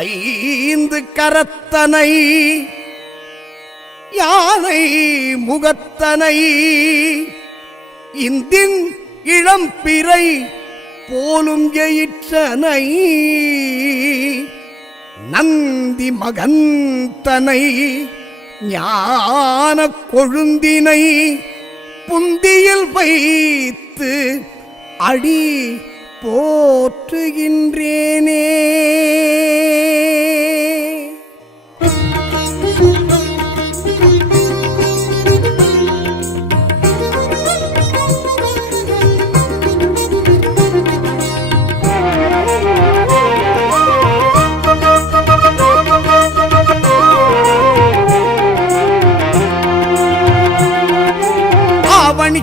ஐந்து கரத்தனை யானை முகத்தனை இந்தின் இளம்பிறை போலும் எயிற்றனை நந்தி மகந்தனை ஞான கொழுந்தினை புந்தியில் வைத்து அடி போற்றுகின்றேனே.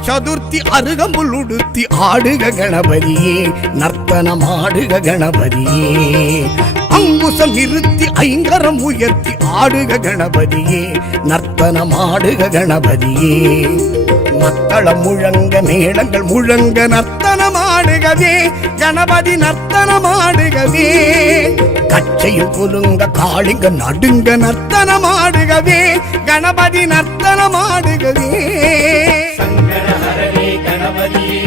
சதுர்த்தி அருகம்புல் உடுத்தி ஆடுக கணபதியே, நர்த்தனம் ஆடுக கணபதியே. அங்குசம் நிறுத்தி ஐங்கரம் உயர்த்தி ஆடுக கணபதியே, நர்த்தனம் ஆடுக கணபதியே. மத்தளம் முழங்க மேளங்கள் முழங்க நர்த்தனம் ஆடுகவே கணபதி, நர்த்தனம் ஆடுகவே. கச்சையில் குலுங்க காளிங்க நடுங்க நர்த்தனம் ஆடுகவே கணபதி, நர்த்தனம் ஆடுகவே. கணபதியே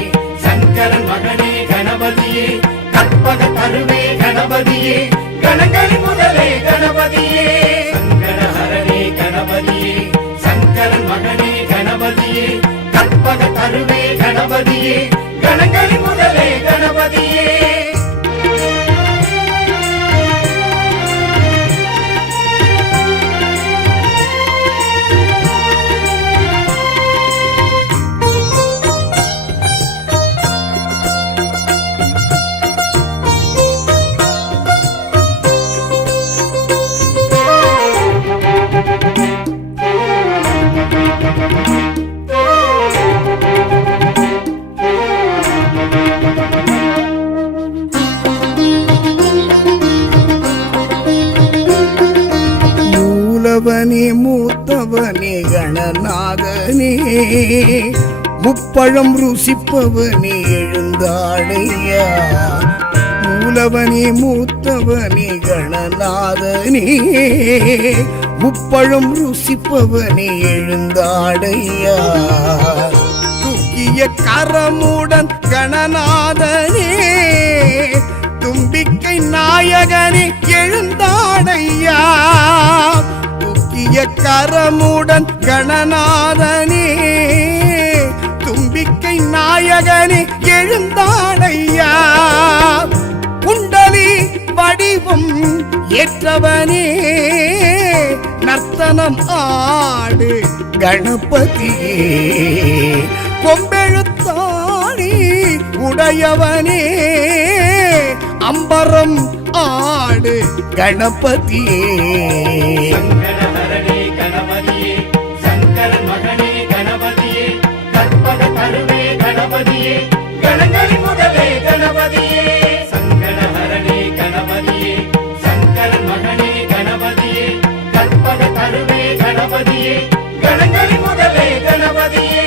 சங்கரன் மகனே கணபதியே, கற்பக தருவே கணபதியே, கணங்களின் முதலே கணபதியே. சங்கரஹரனே கணபதியே சங்கரன் மகனே கணபதியே, கற்பக தருவே கணபதியே, கணங்களின் முதலே கணபதியே. மூலவனே மூத்தவனே கணநாதனே, முப்பழம் ருசிப்பவனே எழுந்தாடையா. மூலவனே மூத்தவனே கணநாதனே, முப்பழம் ருசிப்பவனே எழுந்தாடையா. தூக்கிய கரமுடன் கணநாதனே, தும்பிக்கை நாயகனே எழுந்தாடையா. தூக்கிய கரமுடன் கணநாதனே, தும்பிக்கை நாயகனே எழுந்தாடையா. குண்டலி வடிவம் ஏற்றவனே, நர்த்தனம் ஆடு கணபதியே. கொம்பெழுத்தாணி உடையவனே, அம்பரம் ஆடு கணபதியே. சங்கரஹரனே கணபதியே சங்கரன் மகனே கணபதியே, கற்பக தருவே கணபதியே, கணங்களின் முதலே கணபதியே. சங்கரஹரனே கணபதியே சங்கரன் மகனே கணபதியே, கற்பக தருவே கணபதியே, கணங்களின் முதலே கணபதியே.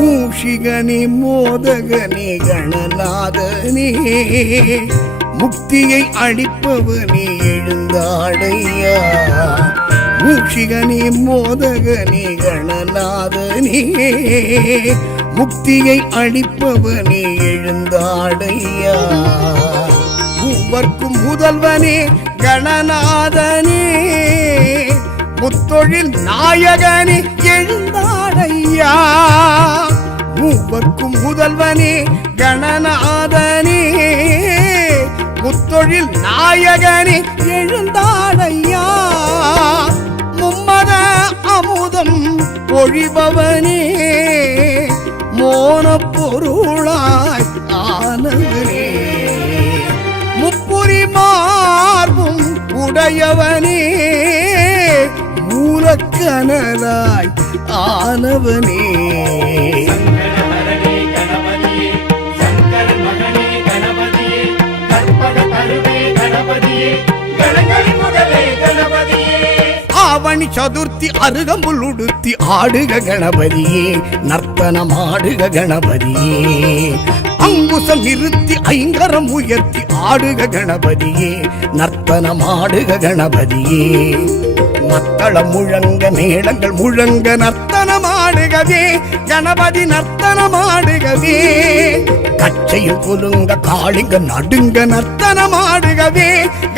மூஷிகனே மோதகனே கணநாதனே, முக்தியை அளிப்பவனே எழுந்தாடையா. மூஷிகனே மோதகனே கணநாதனே, முக்தியை அளிப்பவனே எழுந்தாடையா. மூவர்க்கும் முதல்வனே கணநாதனே, முத்தொழில் நாயகனே எழுந்தாடையா. மூவர்க்கும் முதல்வனே கணநாதனே, முத்தொழில் நாயகனே எழுந்தாடையா. மும்மத அமுதம் பொழிபவனே, மோ போன பொருளாய் ஆனவனே முப்புரி மார்பும் உடையவனே மூலக்கனலாய் ஆனவனே சங்கடஹரனே கணபதியே சங்கரன் மகனே கணபதியே கற்பக தருவே கணபதியே கணங்களின் முதலே கணபதியே ஆவணி சதுர்த்தி அருகம்புல் உடுத்தி ஆடுக கணபதியே நர்த்தனமாடுக கணபதியே அங்குசம் நிறுத்தி ஐங்கரம் உயர்த்தி ஆடுக கணபதியே நர்த்தனமாடுக கணபதியே மத்தளம் முழங்க மேளங்கள் முழங்க நர்த்தனமாடுகவே கணபதி நர்த்தனமாடுகவே கச்சையில் குலுங்க காளிங்க நடுங்க நர்த்தனமாடுகவே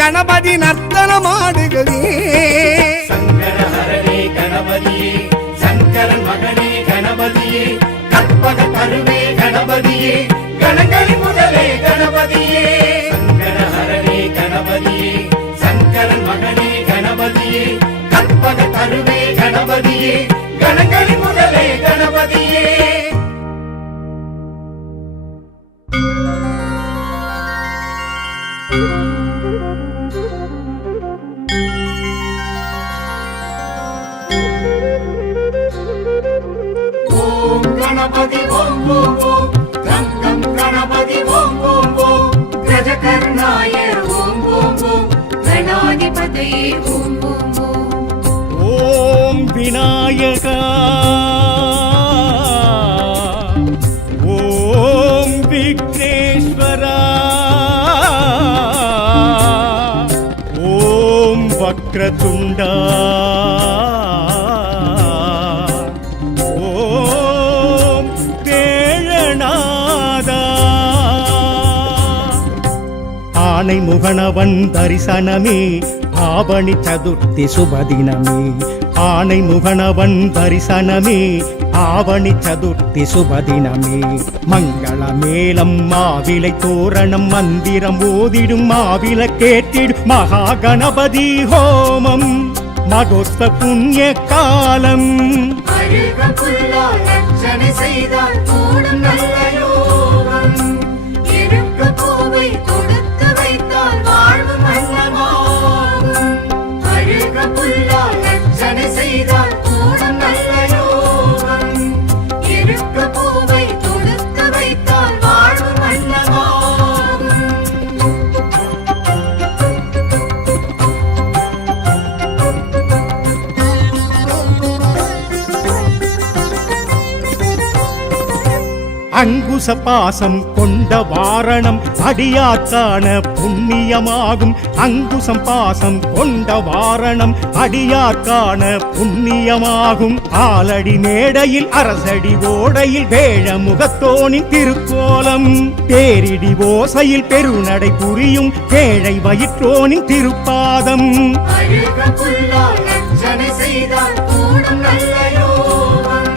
கணபதி நர்த்தனமாடுகவே சங்கடஹரனே கணபதியே சங்கரன் மகனே கணபதியே கற்பக தருவே கணபதியே கணங்களின் முதலே கணபதியே சங்கடஹரனே கணபதியே சங்கரன் மகனே கணபதியே கற்பக தருவே கணபதியே கணங்களின் முதலே கணபதியே ஓம் கணபதி ஓம் ஓம் ஓம் கம் கம் கணபதி ஓம் ஓம் ஓம் கஜகர்ணாய ஓம் ஓம் ஓம் गणाधिपतये ॐ ॐ ॐ ஓம் விநாயகா ஓம் விக்னேஸ்வரா ஓம் வக்ரதுண்டா ஓம் வேழநாதா ஆனை முகனவன் தரிசனமே ஆவணி சதுர்த்தி சுபதினமே ஆனை முகனவன் தரிசனமே ஆவணி சதுர்த்தி சுபதினமே மங்கள மேளம் மாவிலை தோரணம் மந்திரம் ஓதிடும் மாவில கேட்டிடும் மகா கணபதி ஹோமம் மகோத்ச புண்ணிய காலம் அழுக புல்லால் அர்ச்சனை செய்தால் கூடும் நல்ல யோகம் இருக்க பூவை கொடுத்து வைத்தால் வாழ்வு மன்னமாகும் அழுக புல்லால் அர்ச்சனை செய்தால் கூடும் நல்ல யோகம் இருக்க பூவை கொடுத்து வைத்தால் வாழ்வு மன்னமாகும் அங்குச பாசம் கொண்ட வாரணம் அடியார்க்கான புண்ணியமாகும் அங்குசம் பாசம் கொண்ட வாரணம் அடியார்க்கான புண்ணியமாகும் ஆலடி மேடையில் அரசடி ஓடையில் வேழ முகத்தோனின் திருக்கோலம் தேரிடி ஓசையில் பெருநடை புரியும் ஏழை வயிற்றோனின் திருப்பாதம் அழுக புல்லால் அர்ச்சனை செய்தால் கூடும் நல்ல யோகம்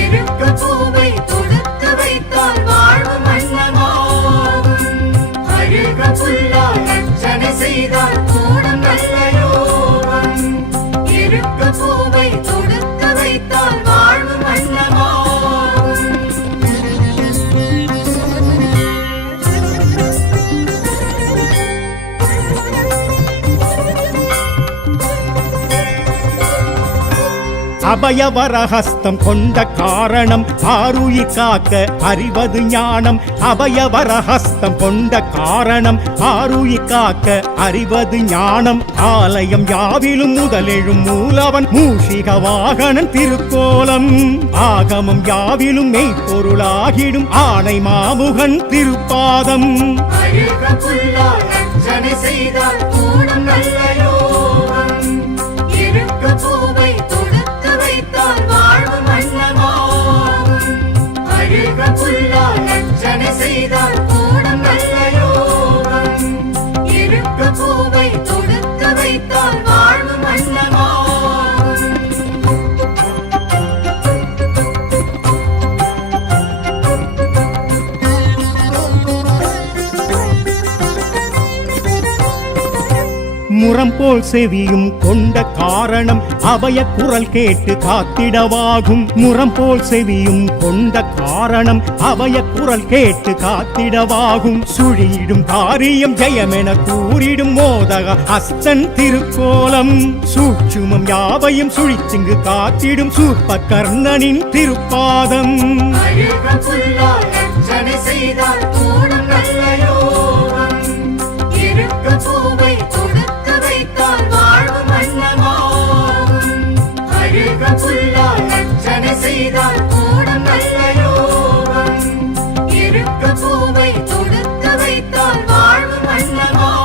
இருக்க பூவை கொடுத்து வைத்தால் வாழ்வு மன்னமாகும் அழுக புல்லால் அர்ச்சனை செய்தால் கூடும் நல்ல யோகம் இருக்க பூவை கொடுத்து வைத்தால் வாழ்வு மன்னமாகும் அபயவரஹஸ்தம் கொண்ட காரணம் ஆருயிர் காக்க அறிவது ஞானம் அபயவரஹஸ்தம் கொண்ட காரணம் ஆருயிர் காக்க அறிவது ஞானம் ஆலயம் யாவிலும் முதலெழும் மூலவன் மூஷிக வாகனன் திருக்கோலம் ஆகமம் யாவிலும் மெய்ப்பொருளாகிடும் ஆணை மாமுகன் திருப்பாதம் அழுக புல்லால் அர்ச்சனை செய்தால் கூடும் நல்ல யோகம் இருக்க பூவை கொடுத்து வைத்தால் வாழ்வு மன்னமாகும் அழுக புல்லால் அர்ச்சனை செய்தால் கூடும் நல்ல யோகம் இருக்க பூவை கொடுத்து வைத்தால் வாழ்வு மன்னமாகும் முரம் போல் செவியும் கொண்ட காரணம் அபய குரல் கேட்டு காத்திடவாகும். முரம் போல் செவியும் கொண்ட காரணம் அபய குரல் கேட்டு காத்திடவாகும். சுழியிடும் காரியம் ஜெயமென கூறிடும் மோதக அஸ்தன் திருக்கோலம். சூட்சுமம் யாவையும் சுழித்திங்கு காத்திடும் சூர்ப கர்ணனின் திருப்பாதம். அழுக புல்லால் அர்ச்சனை செய்தால் கூடும் நல்ல யோகம். இருக்க பூவை தொடுத்து வைத்தால் வாழ்வு மன்னமாகும். அழுக புல்லால் அர்ச்சனை செய்தால் கூடும் நல்ல யோகம். இருக்க பூவை தொடுத்து வைத்தால் வாழ்வு மன்னமாகும்.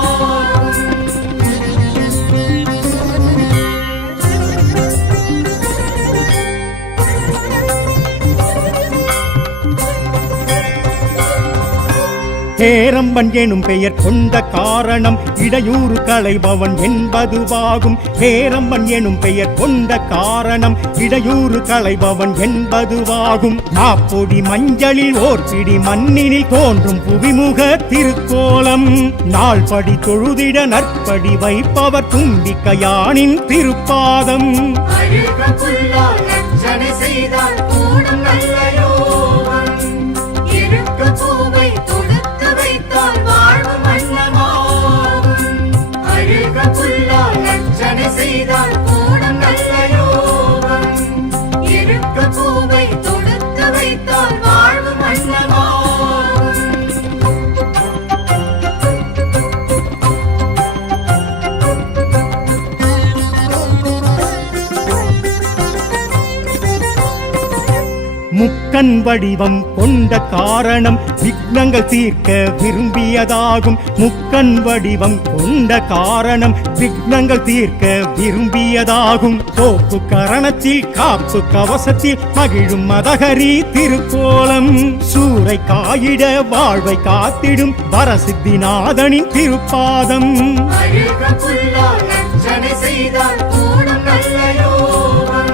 ஹேரம்பன் எனும் பெயர் கொண்ட காரணம் இடையூறு களைபவன் என்பதுவாகும். ஹேரம்பன் எனும் பெயர் கொண்ட காரணம் இடையூறு களைபவன் என்பதுவாகும். நாப்பொடி மஞ்சளில் ஓர் பிடி மண்ணினில் தோன்றும் புவிமுக திருக்கோலம். நாள்படி தொழுதிட நற்படி வைப்பவர் தும்பிக்கையானின் திருப்பாதம். அழுக புல்லால் அர்ச்சனை செய்தால் கூடும் நல்ல யோகம். இருக்க பூவை தொடுத்து வைத்தால் வாழ்வு மன்னமாகும். அழுக புல்லால் அர்ச்சனை செய்தால் கூடும் நல்ல யோகம். இருக்க பூவை தொடுத்து வைத்தால் வாழ்வு மன்னமாகும். முக்கண் வடிவம் கொண்ட காரணம் விக்னங்கள் தீர்க்க விரும்பியதாகும். முக்கண் வடிவம் கொண்ட காரணம் விக்னங்கள் தீர்க்க விரும்பியதாகும். தோப்பு கரணத்தில் காப்பு கவசத்தில் மகிழும் மதகரி திருக்கோலம். சூறை காயிட வாழ்வை காத்திடும் வரசித்திநாதனின் திருப்பாதம். அழுக புல்லால் அர்ச்சனை செய்தால் கூடும் நல்ல யோகம்.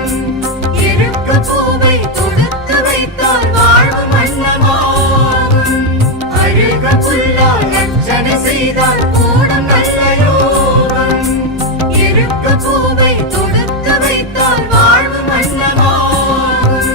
இருக்க பூவை தொடுத்து வைத்தால் வாழ்வு மன்னமாகும். அழுக புல்லால் அர்ச்சனை செய்தால் கூடும் நல்ல யோகம். இருக்க பூவை தொடுத்து வைத்தால் வாழ்வு மன்னமாகும்.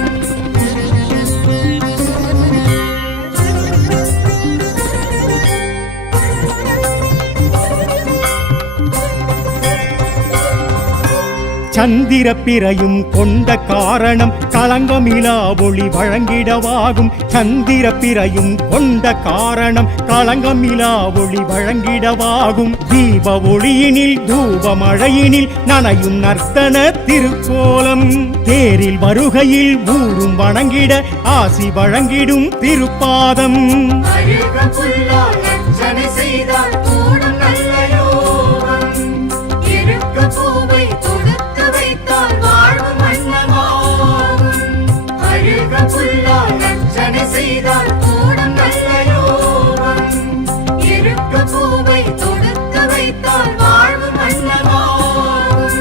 சந்திர பிறையும் கொண்ட காரணம் களங்கமிலா ஒளி வழங்கிடவாகும். சந்திர பிறையும் கொண்ட காரணம் களங்கமிலா ஒளி வழங்கிடவாகும். தீப ஒளியினில் தூப மழையினில் நனையும் நர்த்தன திருக்கோலம். தேரில் வருகையில் ஊரும் வணங்கிட ஆசி வழங்கிடும் திருப்பாதம். அழுக புல்லால் அர்ச்சனை செய்தால் கூடும் நல்ல யோகம். இருக்க பூவை தொடுத்து வைத்தால் வாழ்வு மன்னமாகும். அழுக புல்லால் அர்ச்சனை செய்தால் கூடும் நல்ல யோகம். இருக்க பூவை தொடுத்து வைத்தால் வாழ்வு மன்னமாகும்.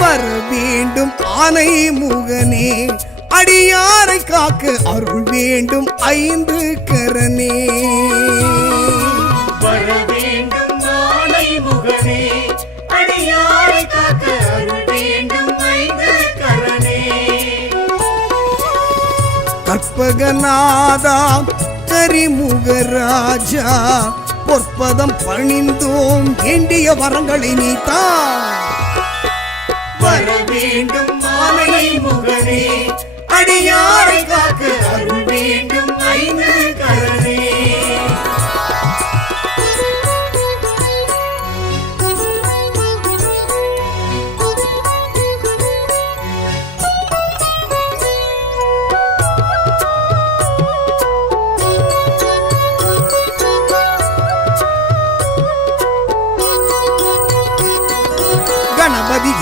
வர வேண்டும் ஆனை முகனே, அடியாரை காக்க அருள் வேண்டும் ஐந்து கரனே. வர வேண்டும் ஆனை முகனே, அடியாரை காக்க அருள் வேண்டும் ஐந்து கரனே. கற்பகநாதா கரிமுகராஜா, பொற்பதம் பணிந்தோம் வேண்டிய வரங்களை நீத்தா. வர வேண்டும் ஆனை முகனே, அடியாரை காக்க அருள் வேண்டும் ஐந்து கரனே.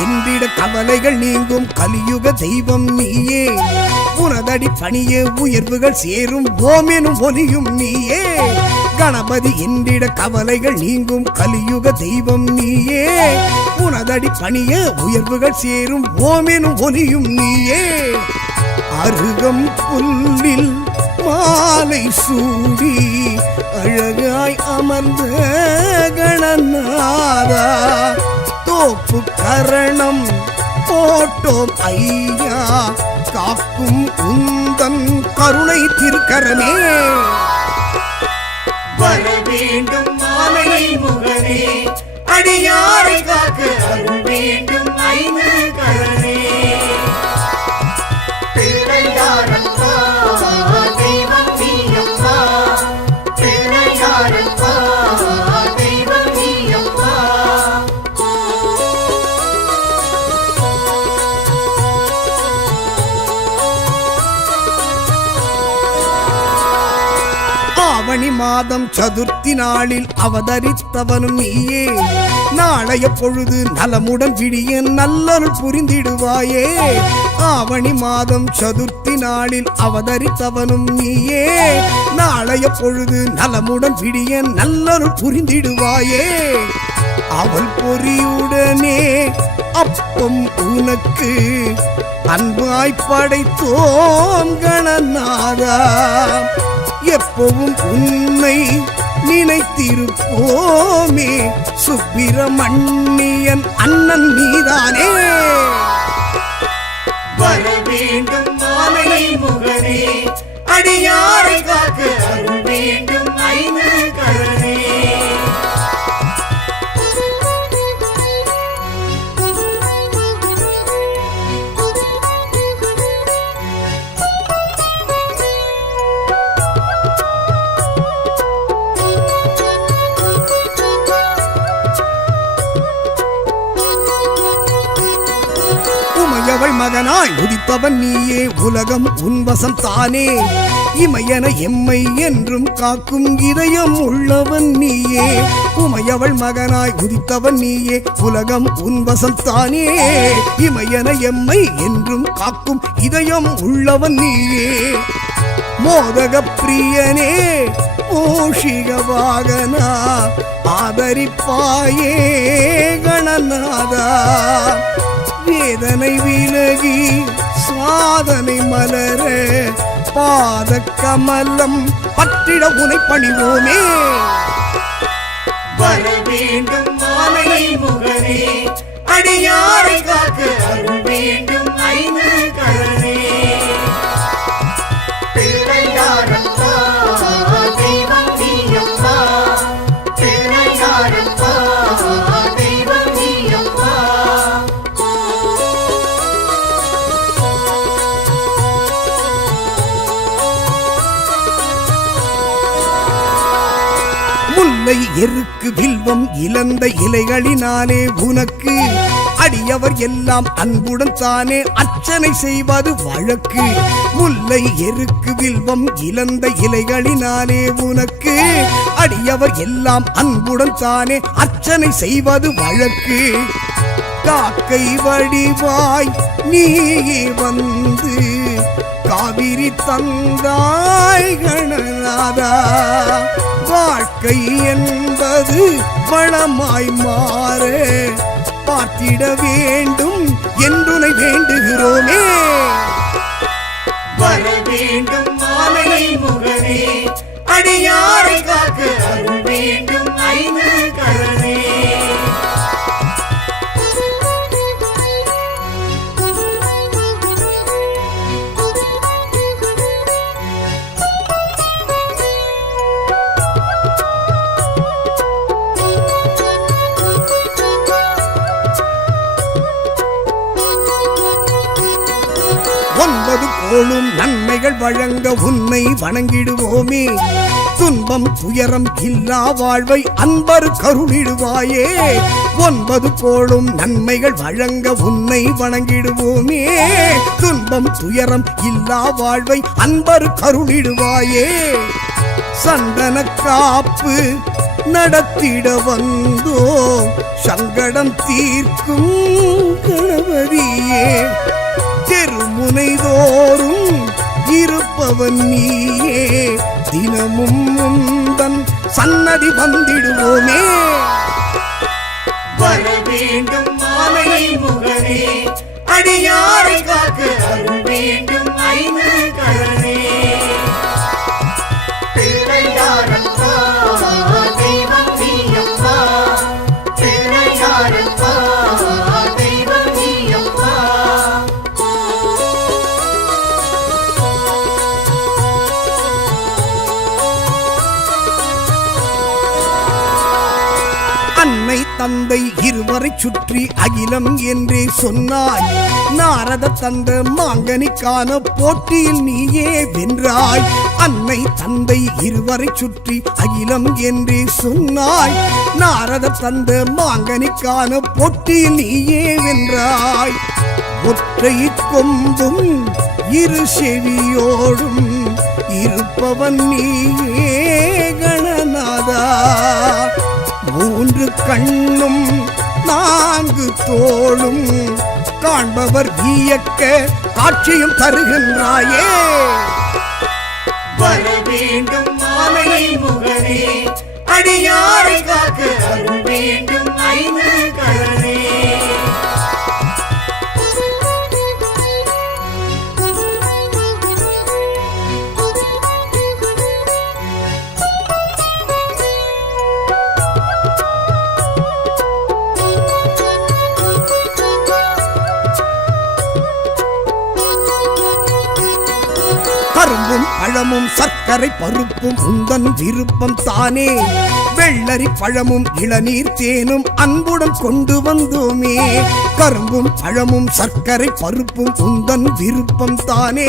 என்றிட கவலைகள் நீங்கும் கலியுக தெய்வம் நீயே உனதடி பணியே உயர்வுகள் சேரும் ஓமெனும் ஒலியும் நீயே கணபதி என்றிட கவலைகள் நீங்கும் கலியுக தெய்வம் நீயே உனதடி பணியே உயர்வுகள் சேரும் ஓமெனும் ஒலியும் நீயே அருகம் புல்லில் மாலை சூடி அழகாய் அமர்ந்த கணநாதா தோப்பு கரணம் போட்டோம் ஐயா காக்கும் உந்தன் கருணை திருக்கரமே வர வேண்டும் மாலை முகனே அடியாரை காக்க அருள் வேண்டும் ஐந்து கரணே பிள்ளையாரப்பா தெய்வம் நீயப்பா பிள்ளையாரப்பா தெய்வம் நீயப்பா ஆவணி மாதம் சதுர்த்தி நாளில் அவதரித்தவனும் நீயே நாளைய பொழுது நலமுடன் விடிய நல்லருள் புரிந்திடுவாயே ஆவணி மாதம் சதுர்த்தி நாளில் அவதரித்தவனும் நீயே நாளைய பொழுது நலமுடன் விடிய நல்லருள் புரிந்திடுவாயே அவள் பொறியுடனே அப்பம் உனக்கு அன்பாய் படைத்தோம் கணநாதா எப்பவும் உன்னை நினைத்திருப்போமே சுப்பிரமணியன் அண்ணன் நீதானே வர வேண்டும் மாலை முகனே அடியாரை காக்க அருள் வேண்டும் ஐந்து கரணே உமையவள் மகனாய் உதித்தவன் நீயே உலகம் உன்வசம் தானே இமையன எம்மை என்றும் காக்கும் இதயம் உள்ளவன் நீயே உமையவள் மகனாய் உதித்தவன் நீயே உலகம் உன்வசம் தானே இமையன எம்மை என்றும் காக்கும் இதயம் உள்ளவன் நீயே மோதக பிரியனே மூஷிக வாகனா ஆதரிப்பாயே கணநாதா வேதனை விலகி சாதனை மலர பாத கமலம் பற்றிட உனை பணிவோமே வர வேண்டும் மாலை முகனே அடியாரை காக்க அருள் வேண்டும் ஐந்து கரணே பிள்ளையாரப்பா தெய்வம் நீயப்பா பிள்ளையாரப்பா தெய்வம் நீயப்பா முல்லை எருக்கு வில்வம் இழந்த இலைகளினாலே உனக்கு அடியவர் எல்லாம் அன்புடன் தானே அர்ச்சனை செய்வது வழக்கு முல்லை எருக்கு வில்வம் இழந்த இலைகளினாலே உனக்கு அடியவர் எல்லாம் அன்புடன் தானே அர்ச்சனை செய்வது வழக்கு காக்கை வடிவாய் நீயே வந்து காவிரி தந்தாய் கணநாதா வாழ்க்கை என்பது வளமாய் மாற பார்த்திட வேண்டும் என்றுனை வேண்டுகிறோமே வர வேண்டும் மாலை முகனே அடியாரை காக்க அருள் வேண்டும் ஐந்து கரணே ஒன்பது கோளும் நன்மைகள் வழங்க உன்னை வணங்கிடுவோமே துன்பம் துயரம் இல்லா வாழ்வை அன்பர் கருளிடுவாயே ஒன்பது கோளும் நன்மைகள் வழங்க உன்னை வணங்கிடுவோமே துன்பம் துயரம் இல்லா வாழ்வை அன்பர் கருளிடுவாயே சந்தன காப்பு நடத்திட வந்தோம் சங்கடம் தீர்க்கும் கணபதியே. தெருமுனை தோறும் இருப்பவன் நீயே, தினமும் முந்தன் சன்னதி வந்திடுவோமே. வர வேண்டும் மாலை முகனே, அடியாரை காக்க அருள் வேண்டும் ஐந்து கரனே. பிள்ளையாரப்பா தெய்வம் நீயப்பா, பிள்ளையாரப்பா தெய்வம் நீயப்பா. அன்னை தந்தை இருவரை சுற்றி அகிலம் என்றே சொன்னாய். நாரத தந்த மாங்கனிக்கான போட்டியில் நீயே வென்றாய். அன்னை தந்தை இருவரை சுற்றி அகிலம் என்றே சொன்னாய். நாரத தந்த மாங்கனிக்கான போட்டியில் நீயே வென்றாய். ஒற்றை கொம்பும் இரு செவியோடும் இருப்பவன் நீயே கணநாதா. மூன்று கண்ணும் நான்கு தோளும் காண்பவர் வியக்க காட்சியும் தருகின்றாயே. வர வேண்டும் மாலை முகனே, அடியாரை காக்க அருள் வேண்டும் ஐந்து கரனே. கரும்பும் பழமும் சர்க்கரை பருப்பும் உந்தன் விருப்பம் தானே. வெள்ளரி பழமும் இளநீர் தேனும் அன்புடன் கொண்டு வந்தோமே. கரும்பும் பழமும் சர்க்கரை பருப்பும் உந்தன் விருப்பம் தானே.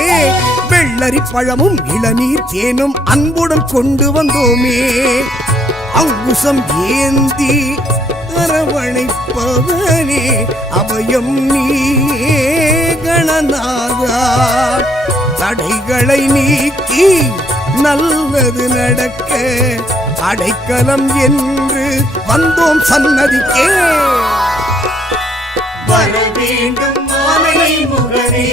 வெள்ளரி பழமும் இளநீர் தேனும் அன்புடன் கொண்டு வந்தோமே. அங்குசம் ஏந்தி அரவணைப்பவனே அபயம் நீயே கணநாதா. தடைகளை நீக்கி நல்லது நடக்க அடைக்கலம் என்று வந்தோம் சன்னதிக்கே. வர வேண்டும் மாலை முகனே,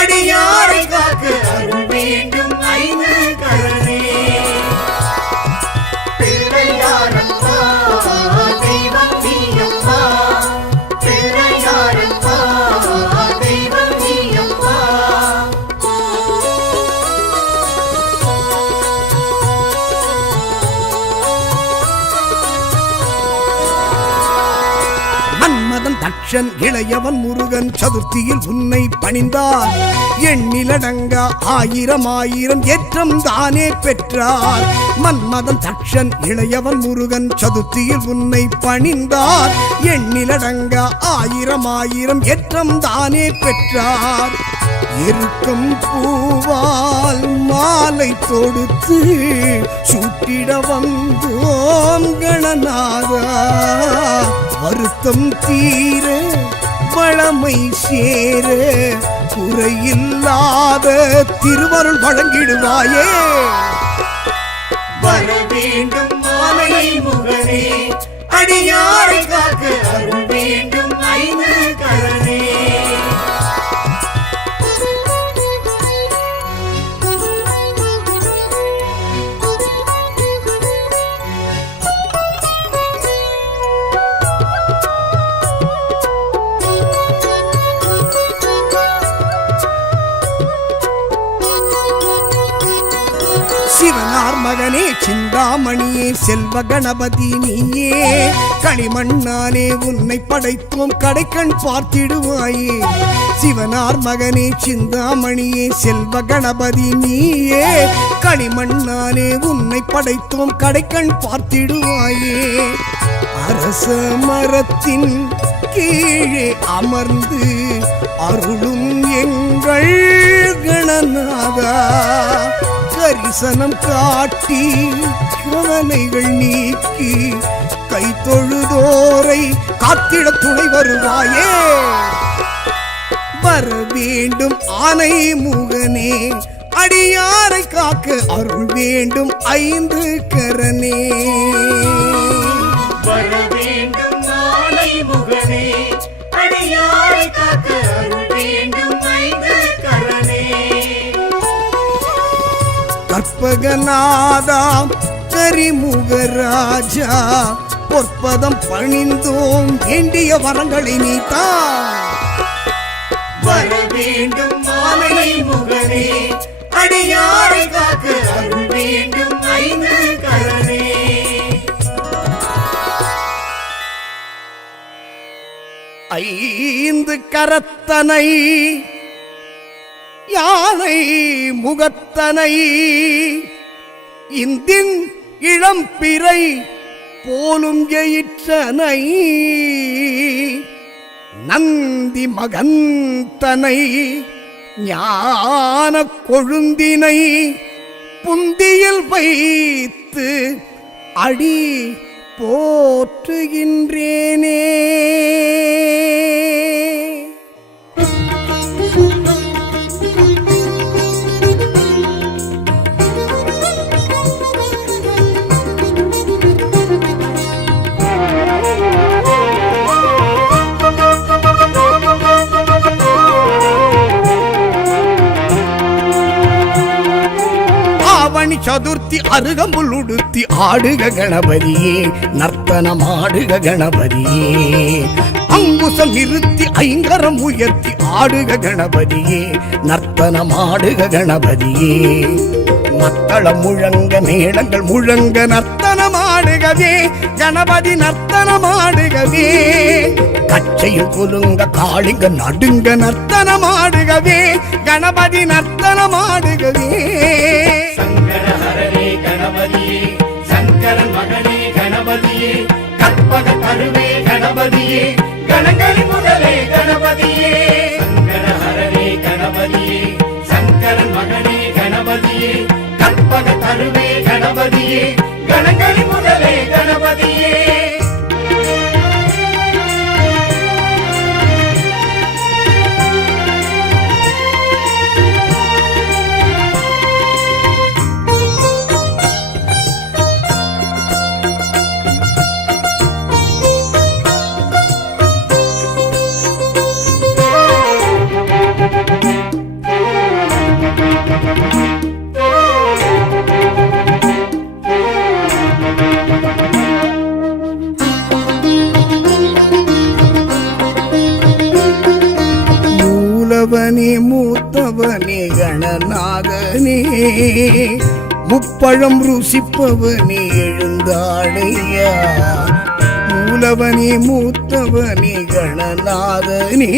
அடியாரை காக்க அருள் வேண்டும் ஐந்து கரனே. பிள்ளையாரப்பா தெய்வம் நீயப்பா, பிள்ளையாரப்பா தெய்வம் நீயப்பா. மன்மதன் தட்சன் இளையவன் முருகன் சதுர்த்தியில் உன்னை பணிந்தார். எண்ணிலடங்கா ஆயிரம் ஆயிரம் ஏற்றம் தானே பெற்றார். மன்மதன் தட்சன் இளையவன் முருகன் சதுர்த்தியில் உன்னை பணிந்தார். எண்ணிலடங்கா ஆயிரம் ஆயிரம் ஏற்றம் தானே பெற்றார். இருக்கும் பூவால் மாலை தொடுத்து சூட்டிட வந்தோம் கணநாதா. வருத்தம் தீர வளமை சேர குறையில்லாத திருவருள் வழங்கிடுவாயே. வர வேண்டும் மாலை முகனே, அடியாரை காக்க அருள் வேண்டும் ஐந்து கரனே. சிவனார் மகனே சிந்தாமணியே செல்வ கணபதி நீயே. களிமண்ணானே உன்னை படைத்தோம் கடைக்கண் பார்த்திடுவாயே. சிவனார் மகனே சிந்தாமணியே செல்வ கணபதி நீயே. களிமண்ணானே உன்னை படைத்தோம் கடைக்கண் பார்த்திடுவாயே. அரச மரத்தின் கீழே அமர்ந்து அருளும் எங்கள் கணநாதா. கரிசனம் காட்டி கவலைகள் நீக்கி கை தொழுதோரை காத்திட துணை வருவாயே. வர வேண்டும் ஆனை முகனே, அடியாரை காக்க அருள் வேண்டும் ஐந்து கரனே. வர வேண்டும் மாலை முகனே, அடியாரை காக்க அருள் வேண்டும் ஐந்து கரனே. கற்பகநாதாம் கரிமுகராஜா, பொற்பதம் பணிந்தோம் வேண்டிய வரங்களை நீத்தா. வர வேண்டும் மாலை முகனே, அடியாரை காக்க அருள் வேண்டும் ஐந்து கரனே. ஐந்து கரத்தனை யானை முகத்தனை, இந்தின் இளம்பிறை போலும் எயிற்றனை, நந்தி மகந்தனை ஞான கொழுந்தினை, புந்தியில் வைத்து அடி போற்றுகின்றேனே. சதுர்த்தி அருகம்புல் உடுத்தி ஆடுக கணபதியே, நர்த்தனம் ஆடுக கணபதியே. அங்குசம் நிறுத்தி ஐங்கரம் உயர்த்தி ஆடுக கணபதியே, நர்த்தனம் ஆடுக கணபதியே. மத்தளம் முழங்க மேளங்கள் முழங்க நர்த்தனம் ஆடுகவே கணபதி, நர்த்தனம் ஆடுகவே. கச்சையில் குலுங்க காளிங்க நடுங்க நர்த்தனம் ஆடுகவே கணபதி, நர்த்தனம் ஆடுகவே. சங்கரஹரனே கணபதியே, சங்கரன் மகனே கணபதியே, கற்பக கருவே கணபதியே, கணங்களின் முதலே கணபதியே. சங்கரஹரனே கணபதியே, சங்கரன் மகனே கணபதியே, கற்பக கருவே கணபதியே, கணங்களின் முதலே கணபதியே. மூலவனே மூத்தவனே கணநாதனே, முப்பழம் ருசிப்பவனே எழுந்தாடையா. மூலவனே மூத்தவனே கணநாதனே,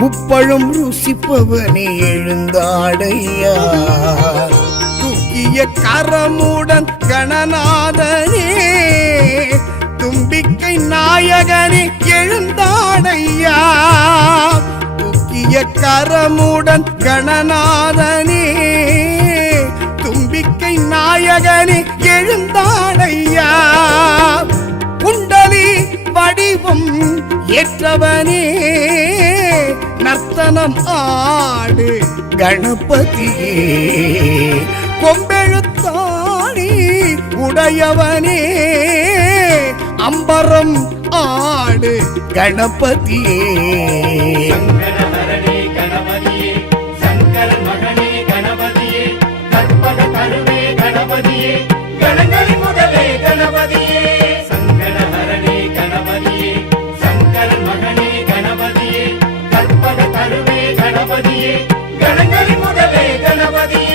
முப்பழம் ருசிப்பவனே எழுந்தாடையா. தூக்கிய கரமுடன் கணநாதனே, தும்பிக்கை நாயகனே எழுந்தாடையா. தூக்கிய கரமுடன் கணநாதனே, தும்பிக்கை நாயகனே எழுந்தாடையா. குண்டலி வடிவம் ஏற்றவனே, நர்த்தனம் ஆடு கணபதியே. கொம்பெழுத்தாணி உடையவனே, அம்பரம் ஆடு கணபதியே. சங்கரஹரனே கணபதியே, சங்கரன் மகனே கணபதியே, கற்பக கருவே கணபதியே, கணங்களின் முதலே கணபதியே. சங்கரஹரனே கணபதியே, சங்கரன் மகனே கணபதியே, கற்பக கருவே கணபதியே, கணங்களின் முதலே கணபதியே.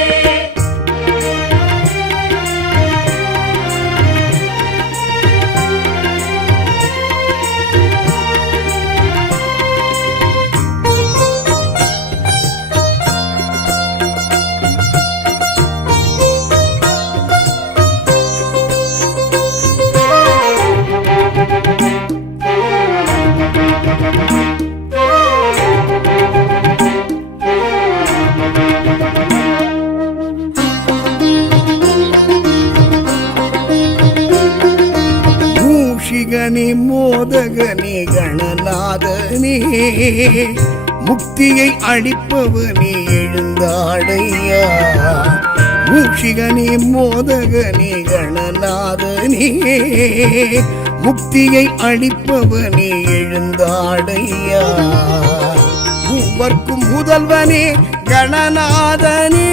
மூஷிகனே மோதகனே கணநாதனே, முக்தியை அளிப்பவனே எழுந்தாடையா மூஷிகனே மோதகனே கணநாதனே முக்தியை அளிப்பவனே எழுந்தாடையா மூவர்க்கும் முதல்வனே கணநாதனே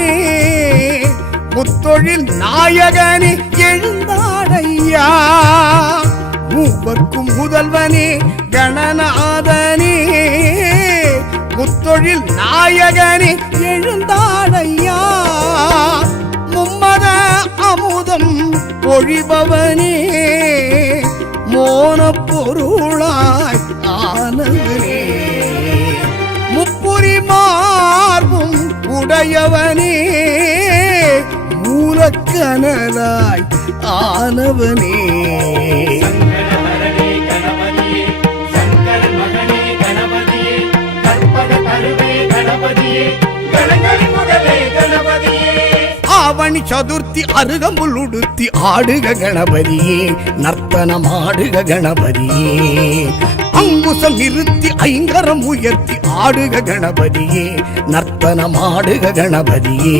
முத்தொழில் நாயகனே எழுந்தாடையா மூவர்க்கும் முதல்வனே கணநாதனே முத்தொழில் நாயகனே எழுந்தாடையா மும்மத அமுதம் பொழிபவனே மோன பொருளாய் ஆனவனே முப்புரி மார்பும் உடையவனே மூலக்கனலாய் ஆனவனே சங்கரஹரனே கணபதியே சங்கரன் மகனே கணபதியே கற்பக கருவே கணபதியே கணங்களின் முதலே கணபதியே ஆவணி சதுர்த்தி அருகம்புல் உடுத்தி ஆடுக கணபதியே நர்த்தனமாடுக கணபதியே அங்குசம் நிறுத்தி ஐங்கரம் உயர்த்தி ஆடுக கணபதியே நர்த்தனமாடுக கணபதியே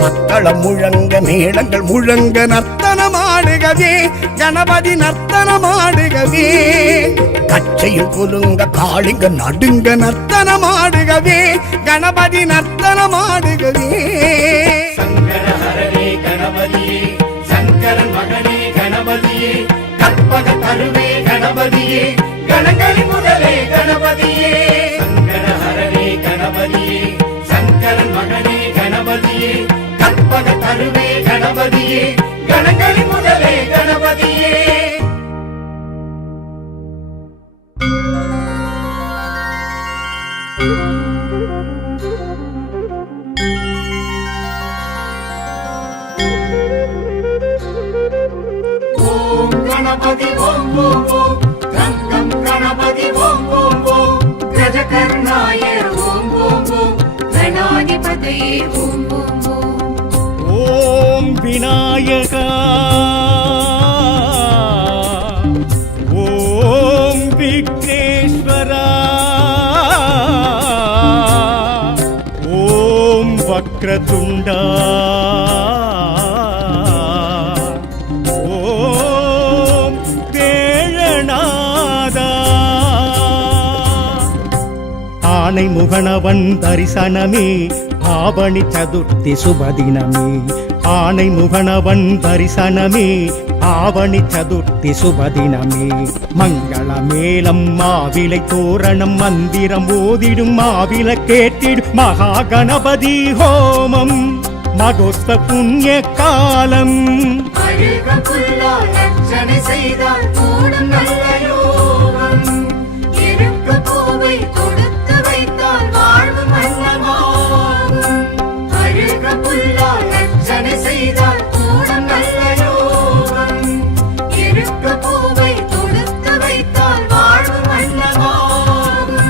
மத்தளம் முழங்க மேளங்கள் முழங்க நர்த்தனமாடுகவே கணபதி நர்த்தனமாடுகவே கச்சையும் குலுங்க காளிங்க நடுங்க நர்த்தனமாடுகவே கணபதி நர்த்தனமாடுகவே சங்கரஹரனே கணபதியே சங்கரன் மகனே கணபதியே கற்பக கருவே கணபதியே கணங்களின் முதலே கணபதியே சங்கரஹரனே கணபதியே சங்கரன் மகனே கணபதியே கற்பக கருவே கணபதியே கணங்களின் முதலே கணபதியே ஓம் கணபதி ஓம் ஓம் ஓம் கங்கம் கணபதி ஓம் ஓம் ஓம் கஜகர்ணாய ஓம் ஓம் ஓம் கணாதிபதியே ஓம் ஓம் ஓம் ஓம் விநாயகா ஓம் விக்னேஸ்வரா ஓம் வக்ரதுண்டா ஓம் வேழநாதா ஆனை முகனவன் தரிசனமே ஆவணி சதுர்த்தி சுபதினமே ஆனை முகனவன் தரிசனமே ஆவணி சதுர்த்தி சுபதினமே மங்கள மேளம் மாவிலை தோரணம் மந்திரம் ஓதிடும் மாவில கேட்டிடும் மகா கணபதி ஹோமம் மகோஸ்த புண்ணிய காலம் அழுக புல்லால் அர்ச்சனை செய்தால் கூடும் நல்ல யோகம் இருக்க பூவை கொடுத்து வைத்தால் வாழ்வு மன்னமாகும் அழுக புல்லால் அர்ச்சனை செய்தால் கூடும் நல்ல யோகம் இருக்க பூவை கொடுத்து வைத்தால் வாழ்வு மன்னமாகும்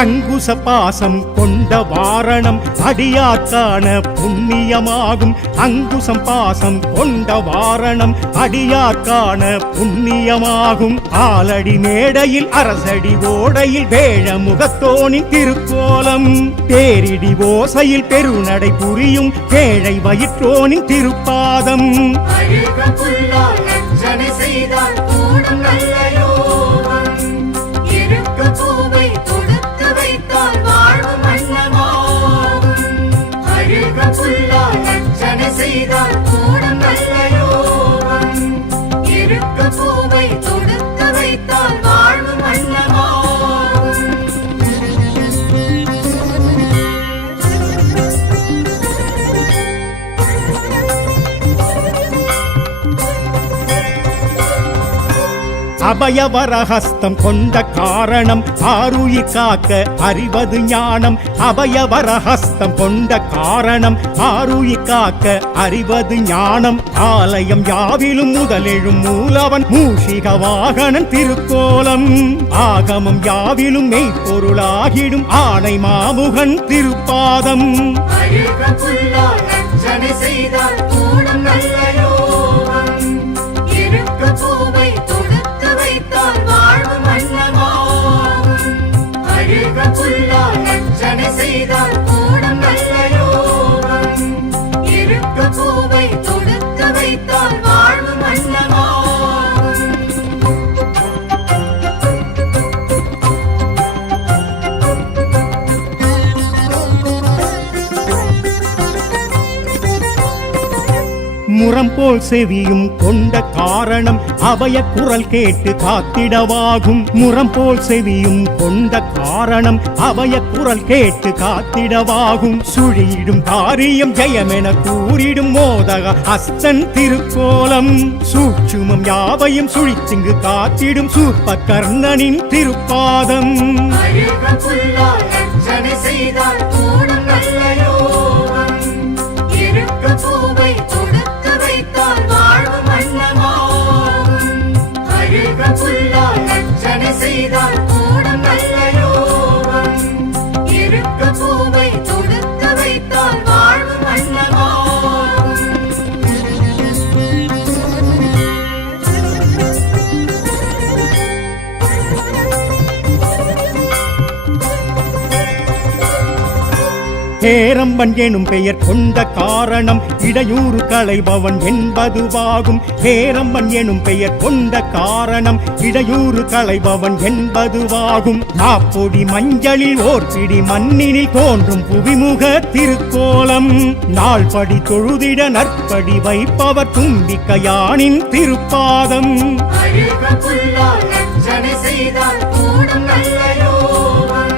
அங்குச பாசம் கொண்ட வாரணம் அடியார்க்கான புண்ணியமாகும் அங்குசம் பாசம் கொண்ட வாரணம் அடியார்க்கான புண்ணியமாகும் ஆலடி மேடையில் அரசடி ஓடையில் வேழ முகத்தோனின் திருக்கோலம் தேரிடி ஓசையில் பெருநடை புரியும் ஏழை வயிற்றோனின் திருப்பாதம் அழுக புல்லால் அர்ச்சனை செய்தால் கூடும் நல்ல யோகம் இருக்க பூவை கொடுத்து வைத்தால் வாழ்வு மன்னமாகும் அழுக புல்லால் அர்ச்சனை செய்தால் கூடும் நல்ல யோகம் இருக்க பூவை கொடுத்து வைத்தால் வாழ்வு மன்னமாகும் அபயவரஹஸ்தம் கொண்ட காரணம் ஆருயிர் காக்க அறிவது ஞானம். அபயவரஹஸ்தம் கொண்ட காரணம் ஆருயிர் காக்க அறிவது ஞானம். ஆலயம் யாவிலும் முதலெழும் மூலவன் மூஷிக வாகனன் திருக்கோலம். ஆகமம் யாவிலும் மெய்ப்பொருளாகிடும் ஆணை மாமுகன் திருப்பாதம். அழுக புல்லால் அர்ச்சனை செய்தால் கூடும் நல்ல யோகம். இருக்க பூவை தொடுத்து வைத்தால் வாழ்வு மன்னமாகும். அழுக புல்லால் அர்ச்சனை செய்தால் கூடும் நல்ல யோகம். இருக்க பூவை தொடுத்து வைத்தால் வாழ்வு மன்னமாகும். முரம் போல் செவியும் கொண்ட காரணம் அபய குரல் கேட்டு காத்திடவாகும். முரம் போல் செவியும் கொண்ட காரணம் அபய குரல் கேட்டு காத்திடவாகும். சுழியிடும் காரியம் ஜெயமென கூறிடும் மோதக அஸ்தன் திருக்கோலம். சூட்சுமம் யாவையும் சுழித்திங்கு காத்திடும் சூப்ப கர்ணனின் திருப்பாதம். அழுக புல்லால் அர்ச்சனை செய்தால் கூடும் நல்ல யோகம். இருக்க பூவை தொடுத்து வைத்தால் வாழ்வு மன்னமாகும். அழுக புல்லால் அர்ச்சனை செய்தால் கூடும் நல்ல யோகம். இருக்க பூவை தொடுத்து வைத்தால் வாழ்வு மன்னமாகும். ஹேரம்பன் எனும் பெயர் கொண்ட காரணம் இடையூறு களைபவன் என்பதுவாகும். ஹேரம்பன் எனும் பெயர் கொண்ட காரணம் இடையூறு களைபவன் என்பதுவாகும். நாப்பொடி மஞ்சளில் ஓர் பிடி மண்ணினில் தோன்றும் புவிமுக திருக்கோலம். நாள்படி தொழுதிட நற்படி வைப்பவர் தும்பிக்கையானின் திருப்பாதம். அழுக புல்லால் அர்ச்சனை செய்தால் கூடும் நல்ல யோகம்.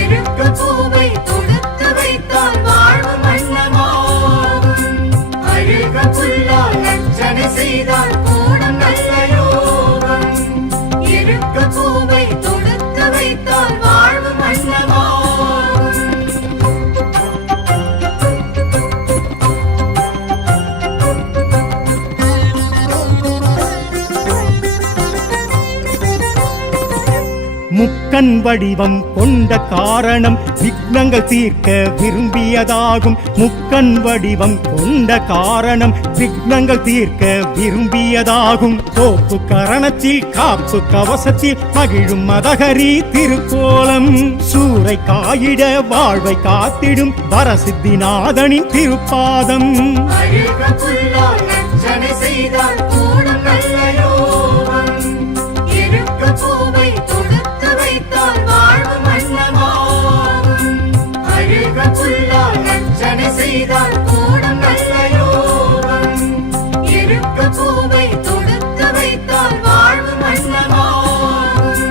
இருக்க பூவை தொடுத்து வைத்தால் வாழ்வு மன்னமாகும். அழுக புல்லால் அர்ச்சனை செய்தால் கூடும் நல்ல யோகம். இருக்க பூவை தொடுத்து வைத்தால் வாழ்வு மன்னமாகும். முக்கண் வடிவம் கொண்ட காரணம் விக்னங்கள் தீர்க்க விரும்பியதாகும். முக்கண் வடிவம் கொண்ட காரணம் விக்னங்கள் தீர்க்க விரும்பியதாகும். தோப்பு கரணத்தில் காப்பு கவசத்தில் மகிழும் மதகரி திருக்கோலம். சூறை காயிட வாழ்வை காத்திடும் வரசித்திநாதனின் திருப்பாதம். அழுக புல்லால் அர்ச்சனை செய்தால் கூடும் நல்ல யோகம். இருக்க பூவை தொடுத்து வைத்தால் வாழ்வு மன்னமாகும். அழுக புல்லால் அர்ச்சனை செய்தால் கூடும் நல்ல யோகம். இருக்க பூவை தொடுத்து வைத்தால் வாழ்வு மன்னமாகும்.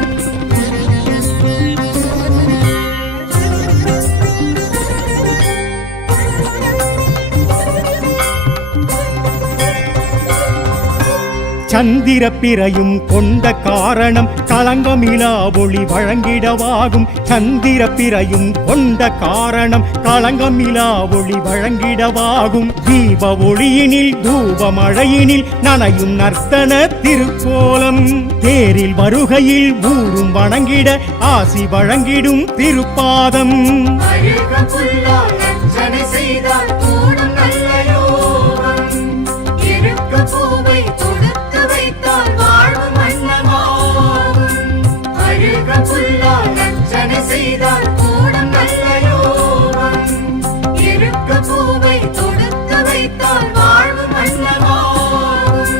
சந்திர பிறையும் கொண்ட காரணம் களங்கமிலா ஒளி வழங்கிடவாகும். சந்திர பிறையும் கொண்ட காரணம் களங்கமிலா ஒளி வழங்கிடவாகும். தீப ஒளியினில் தூப மழையினில் நனையும் நர்த்தன திருக்கோலம். தேரில் வருகையில் ஊரும் வணங்கிட ஆசி வழங்கிடும் திருப்பாதம். அழுக புல்லால் அர்ச்சனை செய்தால் கூடும் நல்ல யோகம். இருக்க பூவை தொடுத்து வைத்தால் வாழ்வு மன்னமாகும். அழுக புல்லால் அர்ச்சனை செய்தால் கூடும் நல்ல யோகம். இருக்க பூவை தொடுத்து வைத்தால் வாழ்வு மன்னமாகும்.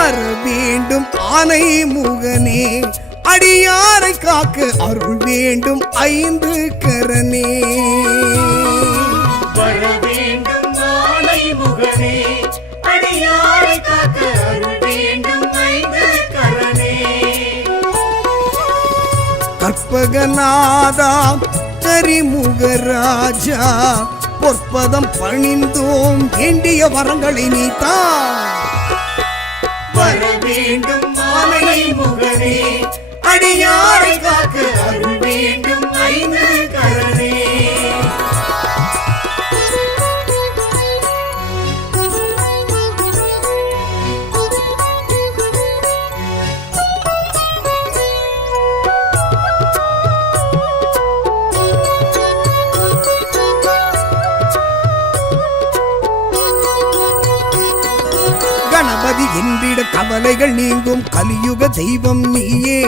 வர வேண்டும் ஆனை முகனே அடியாரை காக்க அருள் வேண்டும் ஐந்து கரனே வர வேண்டும் ஆனை முகனே அடியாரை காக்க அருள் வேண்டும் ஐந்து கரனே கற்பகநாதா கரிமுகராஜா பொற்பதம் பணிந்தோம் வேண்டிய வரங்களை நீத்தா வர வேண்டும் ஆனை முகனே அடியாரை காக்க அருள் வேண்டும் ஐந்து கரனே கணபதி என்றிட கவலைகள் நீங்கும் கலியுக தெய்வம் நீயே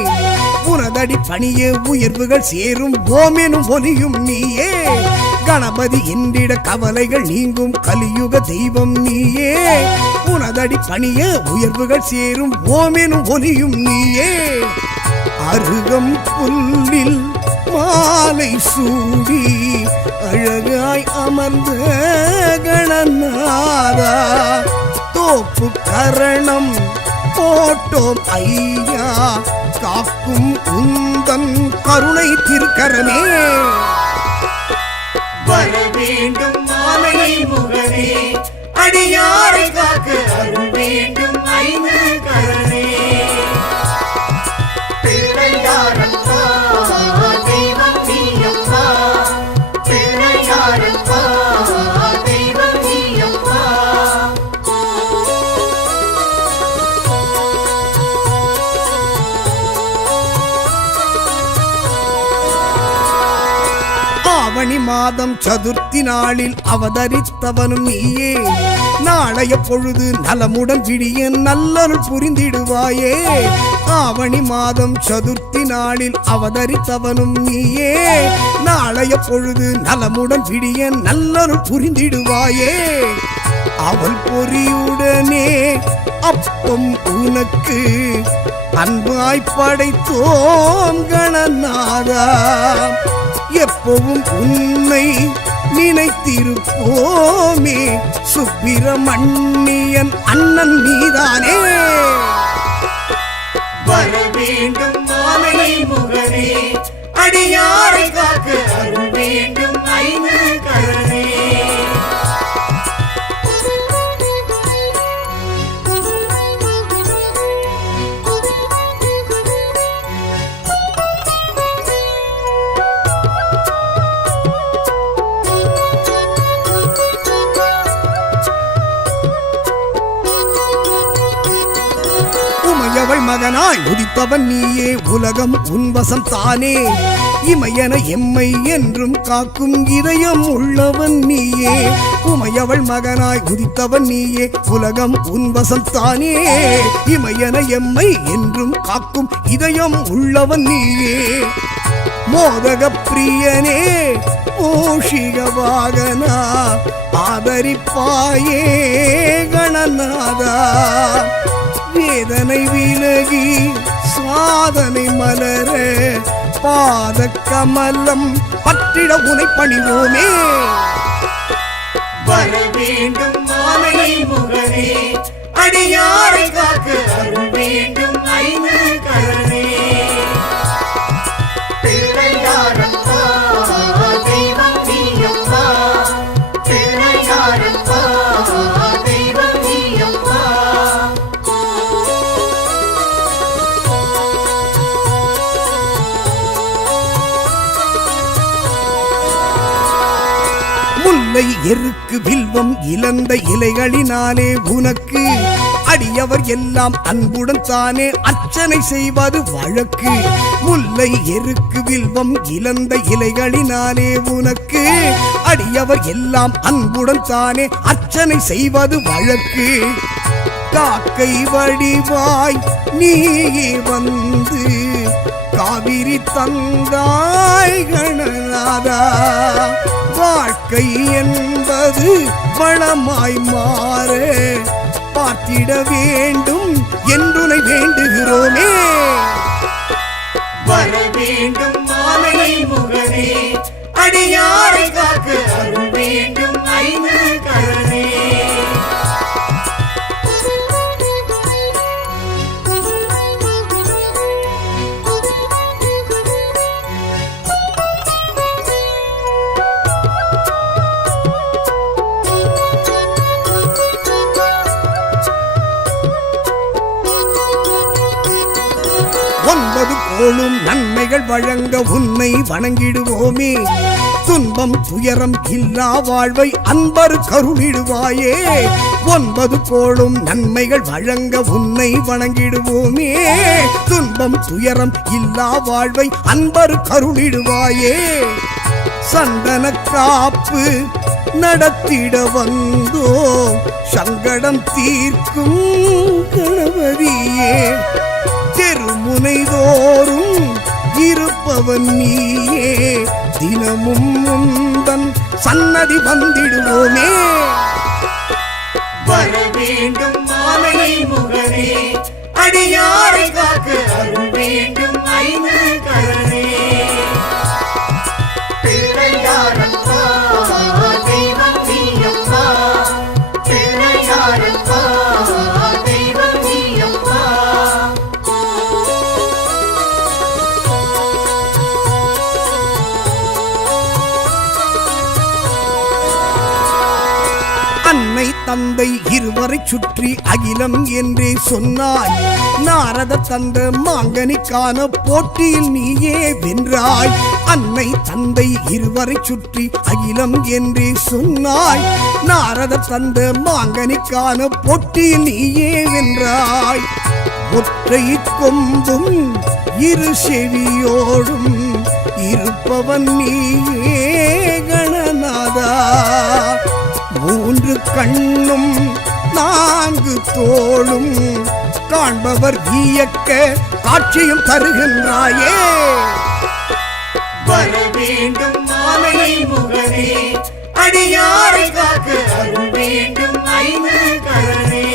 உனதடி பணியே உயர்வுகள் சேரும் ஓமெனும் ஒலியும் நீயே கணபதி என்றிட கவலைகள் நீங்கும் கலியுக தெய்வம் நீயே உனதடி பணியே உயர்வுகள் சேரும் ஓமெனும் ஒலியும் நீயே அருகம் புல்லில் மாலை சூடி அழகாய் அமர்ந்த கணநாதா தோப்பு கரணம் போட்டோம் ஐயா காக்கும் உந்தன் கருணை திருக்கரமே வர வேண்டும் ஆனை முகனே அடியாரை காக்க அருள் வேண்டும் ஐந்து கரனே பிள்ளையாரப்பா தெய்வம் நீயப்பா பிள்ளையாரப்பா தெய்வம் நீயப்பா ஆவணி மாதம் சதுர்த்தி நாளில் அவதரித்தவனும் நீயே நாளைய பொழுது நலமுடன் விடிய நல்லருள் புரிந்திடுவாயே ஆவணி மாதம் சதுர்த்தி நாளில் அவதரித்தவனும் நீயே நாளைய பொழுது நலமுடன் விடிய நல்லருள் புரிந்திடுவாயே அவள் பொறியுடனே அப்பம் உனக்கு அன்பாய் படைத்தோம் கணநாதா எப்பவும் உன்னை நினைத்திருப்போமே சுப்பிரமணியன் அண்ணன் நீதானே வர வேண்டும் ஆனை முகனே அடியாரை காக்க அருள் வேண்டும் ஐந்து கரனே உமையவள் மகனாய் உதித்தவன் நீயே உலகம் உன்வசம் தானே இமையன எம்மை என்றும் காக்கும் இதயம் உள்ளவன் நீயே உமையவள் மகனாய் உதித்தவன் நீயே உலகம் உன்வசம் தானே இமையன எம்மை என்றும் காக்கும் இதயம் உள்ளவன் நீயே மோதக பிரியனே மூஷிக வாகனா ஆதரிப்பாயே கணநாதா வேதனை விலகி சாதனை மலர பாத கமலம் பற்றிட உனை பணிவோமே வர வேண்டும் ஆனை முகனே அடியாரை காக்க அருள் வேண்டும் ஐந்து கரனே பிள்ளையாரப்பா தெய்வம் நீயப்பா பிள்ளையாரப்பா தெய்வம் நீயப்பா முல்லை எருக்கு வில்வம் இழந்த இலைகளினாலே உனக்கு அடியவர் எல்லாம் அன்புடன் தானே அர்ச்சனை செய்வது வழக்கு முல்லை எருக்கு வில்வம் இழந்த இலைகளினாலே உனக்கு அடியவர் எல்லாம் அன்புடன் தானே அர்ச்சனை செய்வது வழக்கு காக்கை வடிவாய் நீயே வந்து காவிரி தந்தாய் கணநாதா வாழ்க்கை என்பது வளமாய் மாற பார்த்திட வேண்டும் என்றுனை வேண்டுகிறோமே. வர வேண்டும் மாலை முகனே, அடியாரை காக்க அருள் வேண்டும் ஐந்து கரனே. ஒன்பது கோளும் நன்மைகள் வழங்க உன்னை வணங்கிடுவோமே. துன்பம் துயரம் இல்லா வாழ்வை அன்பர் கருளிடுவாயே. ஒன்பது கோளும் நன்மைகள் வழங்க உன்னை வணங்கிடுவோமே. துன்பம் துயரம் இல்லா வாழ்வை அன்பர் கருளிடுவாயே. சந்தன காப்பு நடத்திட வந்தோ சங்கடம் தீர்க்கும் கணபதியே. தெருமுனைதோறும் இருப்பவன் நீயே, தினமும் முந்தன் சன்னதி வந்திடுவோமே. வர வேண்டும் மாலை முகனே, அடியாரை காக்க அருள் வேண்டும் ஐந்து கரனே. பிள்ளையாரப்பா தெய்வம் நீயப்பா, பிள்ளையாரப்பா தெய்வம் நீயப்பா. அன்னை தந்தை இருவரை சுற்றி அகிலம் என்றே சொன்னாய். நாரத தந்த மாங்கனிக்கான போட்டியில் நீயே வென்றாய். அன்னை தந்தை இருவரை சுற்றி அகிலம் என்றே சொன்னாய். நாரத தந்த மாங்கனிக்கான போட்டியில் நீயே வென்றாய். ஒற்றை கொம்பும் இரு செவியோடும் இருப்பவன் நீயே கணநாதா. மூன்று கண்ணும் நான்கு தோளும் காண்பவர் வியக்க காட்சியும் தருகின்றாயே. வர வேண்டும் மாலை முகனே, அடியாரை காக்க அருள் வேண்டும் ஐந்து கரனே.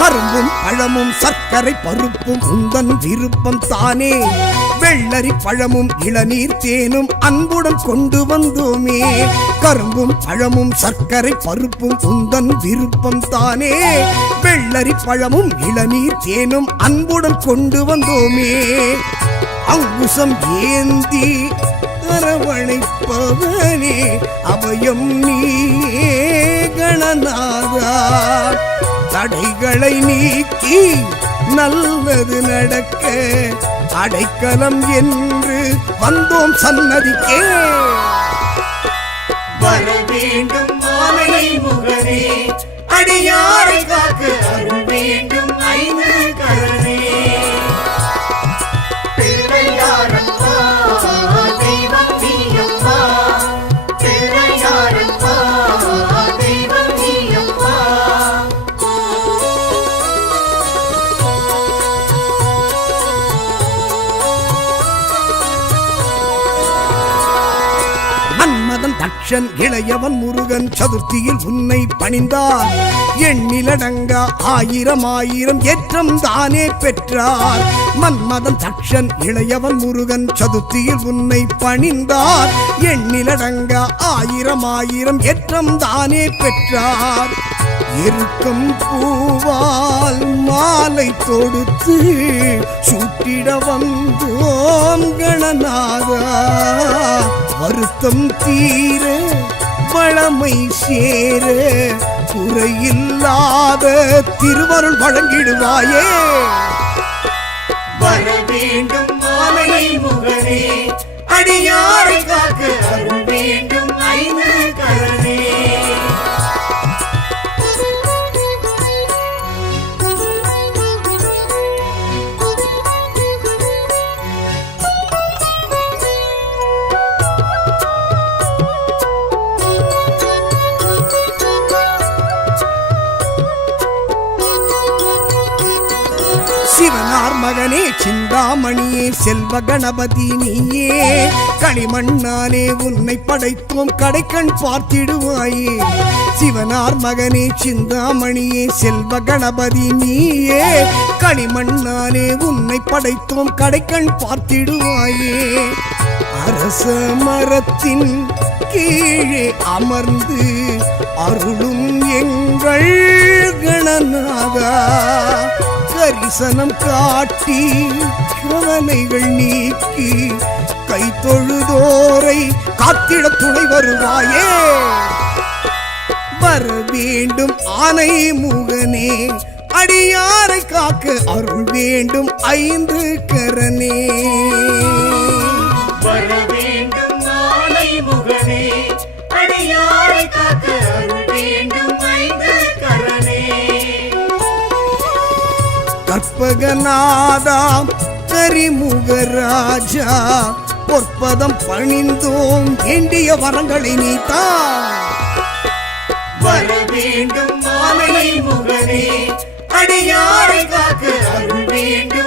கரும்பும் பழமும் சர்க்கரை பருப்பும் உந்தன் விருப்பம் தானே. வெள்ளரி பழமும் இளநீர் தேனும் அன்புடன் கொண்டு வந்தோமே. கரும்பும் பழமும் சர்க்கரை பருப்பும் உந்தன் விருப்பம் தானே. வெள்ளரி பழமும் இளநீர் தேனும் அன்புடன் கொண்டு வந்தோமே. அங்குசம் ஏந்தி அரவணைப்பவனே அபயம் நீயே கணநாதா. தடைகளை நீக்கி நல்லது நடக்க அடைக்கலம் என்று வந்தோம் சன்னதிக்கே. வர வேண்டும் மாலை முகனே, அடியாரை காக்க அருள் வேண்டும் ஐந்து கரனே. பிள்ளையாரப்பா தெய்வம் நீயப்பா, பிள்ளையாரப்பா தெய்வம் நீயப்பா. மன்மதன் தக்ஷன் இளையவன் முருகன் சதுர்த்தியில் உன்னை பணிந்தார். எண்ணிலடங்கா ஆயிரம் ஆயிரம் ஏற்றம் தானே பெற்றார். மன்மதன் தக்ஷன் இளையவன் முருகன் சதுர்த்தியில் உன்னை பணிந்தார். எண்ணிலடங்கா ஆயிரம் ஆயிரம் ஏற்றம் தானே பெற்றார். இருக்கும் பூவால் மாலை தொடுத்து சூட்டிட வந்தோம் கணநாதா. வருத்தம் தீர வளமை சேர குறையில்லாத திருவருள் வழங்கிடுவாயே. வர வேண்டும் மாலை முகனே, அடியாரை காக்க அருள் வேண்டும் ஐந்து கரனே. மகனே சிந்தாமணியே செல்வ கணபதி நீயே களிமண்ணாலே உன்னை படைத்தோம் கடைக்கண் பார்த்திடுவாயே சிவனார் மகனே சிந்தாமணியே செல்வ கணபதி நீயே களிமண்ணாலே உன்னை படைத்தோம் கடைக்கண் பார்த்திடுவாயே அரச மரத்தின் கீழே அமர்ந்து அருளும் எங்கள் கணநாதா கரிசனம் காட்டி கவலைகள் நீக்கி கை தொழுதோரை காத்திட துணை வருவாயே வர வேண்டும் ஆனை முகனே அடியாரை காக்க அருள் வேண்டும் ஐந்து கரனே வர வேண்டும் ஆனை முகனே அடியாரை காக்க அருள் வேண்டும் ஐந்து கரனே கற்பகநாதா கரிமுகராஜா பொற்பதம் பணிந்தோம் வேண்டிய வரங்களை நீத்தா வர வேண்டும் ஆனை முகனே அடியாரை காக்க அருள் வேண்டும்